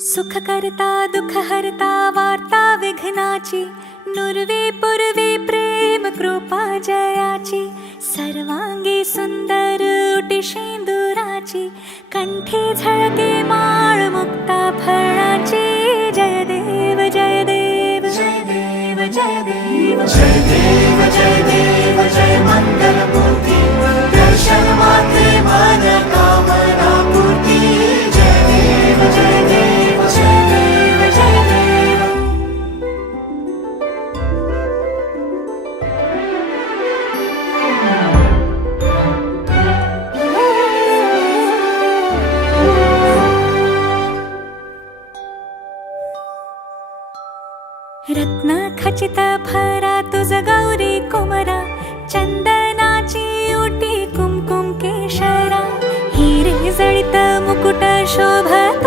सुख करता दुःख हरता वार्ता विघ्नाची, नुरवे पुरवे प्रेम कृपा जयाची, सर्वांगी सुंदर उटी शेंदुराची, कंठी झळके माळ मुक्ता फळाची. जय देव जय देव जय देव जय देव जय देव जय देव जय मंगलमूर्ती, दर्शन मात्रे मन कामना पूर्ती. जय देव जय देव जय देव जय देव. रत्न खचित भरा तुझ गौरी कुमरा, चंदनाची उटी कुमकुम केशरा, हिरे जडित मुकुट शोभत